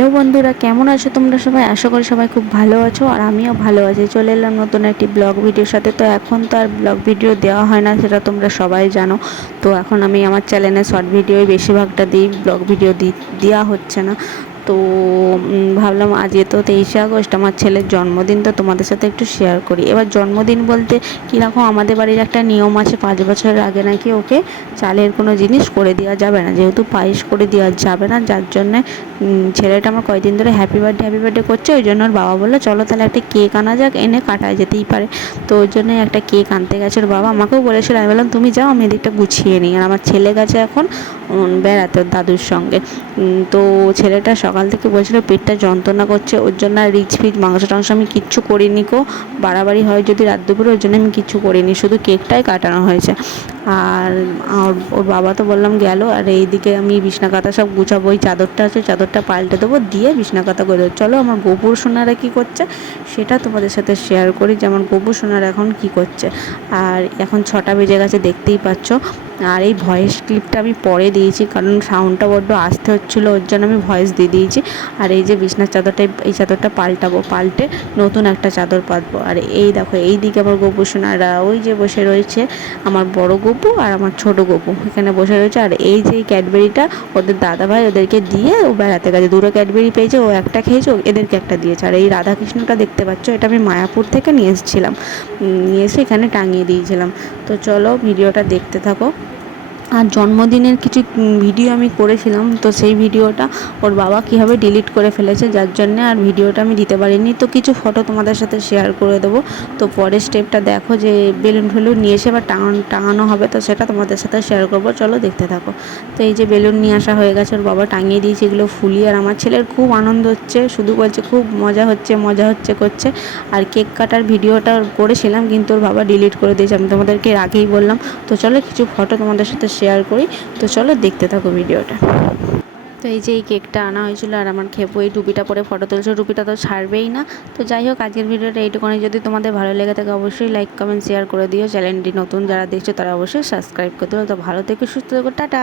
Hello বন্ধুরা, কেমন আছো তোমরা সবাই? আশা করি সবাই খুব ভালো আছো, আর আমিও ভালো আছি। চলে এলাম নতুন একটি ব্লগ ভিডিওর সাথে। তো এখন তো আর ব্লগ ভিডিও দেওয়া হয় না, সেটা তোমরা সবাই জানো। তো এখন আমি আমার চ্যানেলে শর্ট ভিডিওই বেশিরভাগটা দিই, ব্লগ ভিডিও দেওয়া হচ্ছে না। তো ভাবলাম আজ তো 23শে আগস্ট, আমার ছেলের জন্মদিন, তো তোমাদের সাথে একটু শেয়ার করি। এবার জন্মদিন বলতে কীরকম, আমাদের বাড়ির একটা নিয়ম আছে, 5 বছরের আগে নাকি ওকে চালের কোনো জিনিস করে দেওয়া যাবে না, যেহেতু পায়েস করে দেওয়া যাবে না, যার জন্যে ছেলেটা আমার কয়েকদিন ধরে হ্যাপি বার্থডে করছে। ওই জন্য ওর বাবা বললো চলো তাহলে একটা কেক আনা যাক, এনে কাটা যেতেই পারে। তো ওই জন্য একটা কেক আনতে গেছে ওর বাবা, আমাকেও বলেছিল। আমি বললাম তুমি যাও, আমি এদিকটা গুছিয়ে নিই। আর আমার ছেলে গেছে এখন বেড়াতে ওর দাদুর সঙ্গে। তো ছেলেটা সকাল থেকে বলছিল পেটটা যন্ত্রণা করছে, ওর জন্য আর রিচ ফিচ মাংস টাংস আমি কিচ্ছু করিনি কো, বাড়াবাড়ি হয় যদি রাত দুপুরে, ওর জন্য আমি কিচ্ছু করিনি, শুধু কেকটাই কাটানো হয়েছে। আর ওর বাবা তো বললাম গেল, আর এইদিকে আমি বিছনা কাঁথা সব গুছাবো, ওই চাদরটা আছে চাদরটা পাল্টে দেবো, দিয়ে বিছনা কাঁথা করে দেবো। চলো আমার গোপুর সোনারা কী করছে সেটা তোমাদের সাথে শেয়ার করি, যে আমার গোপুর সোনারা এখন কী করছে। আর এখন 6টা বেজে গেছে, দেখতেই পাচ্ছ। আর এই ভয়েস ক্লিপটা আমি পরে দিয়েছি, কারণ সাউন্ডটা বড্ড আসতে হচ্ছিলো, ওর জন্য আমি ভয়েস দিয়ে দিয়েছি। আর এই যে বিছনার চাদরটা, এই চাদরটা পাল্টে নতুন একটা চাদর পাতবো। আর এই দেখো এই দিকে আমার গোপু সোনারা ওই যে বসে রয়েছে, আমার বড় গপু আর আমার ছোট গপু এখানে বসে রয়েছে। আর এই যে ক্যাডবেরিটা ওদের দাদাভাই ওদেরকে দিয়ে ও বেড়াতে গেছে, দুটো ক্যাডবেরি পেয়েছে, ও একটা খেয়েছে, এদেরকে একটা দিয়েছে। আর এই রাধাকৃষ্ণটা দেখতে পাচ্ছ, এটা আমি মায়াপুর থেকে নিয়ে এসে এখানে টাঙিয়ে দিয়েছিলাম। তো চলো ভিডিওটা দেখতে থাকো। আর জন্মদিনের কিছু ভিডিও আমি করেছিলাম, তো সেই ভিডিওটা ওর বাবা কীভাবে ডিলিট করে ফেলেছে, যার জন্যে আর ভিডিওটা আমি দিতে পারিনি। তো কিছু ফটো তোমাদের সাথে শেয়ার করে দেবো। তো পরের স্টেপটা দেখো, যে বেলুন ফেলুন নিয়ে এসে বা টাঙানো হবে, তো সেটা তোমাদের সাথে শেয়ার করবো, চলো দেখতে থাকো। তো এই যে বেলুন নিয়ে আসা হয়ে গেছে, ওর বাবা টাঙিয়ে দিয়েছে এগুলো ফুলিয়ে। আর আমার ছেলের খুব আনন্দ হচ্ছে, শুধু বলছে খুব মজা হচ্ছে করছে। আর কেক কাটার ভিডিওটা করেছিলাম, কিন্তু ওর বাবা ডিলিট করে দিয়েছে, আমি তোমাদেরকে আগেই বললাম। তো চলো কিছু ফটো তোমাদের সাথে শেয়ার করি, তো চলো দেখতে থাকো ভিডিওটা। তো এই যে এই কেকটা আনা হয়েছিল, আর আমার খেপো এই টুপিটা পরে ফটো তুলছে, টুপিটা তো ছাড়বেই না। তো যাই হোক, আজকের ভিডিওটা এইটুকুনি। যদি তোমাদের ভালো লেগে থাকে অবশ্যই লাইক কমেন্ট শেয়ার করে দিও। চ্যানেলটি নতুন যারা দেখছো তারা অবশ্যই সাবস্ক্রাইব করে দিও। তো ভালো থেকে সুস্থ থেকো, টাটা।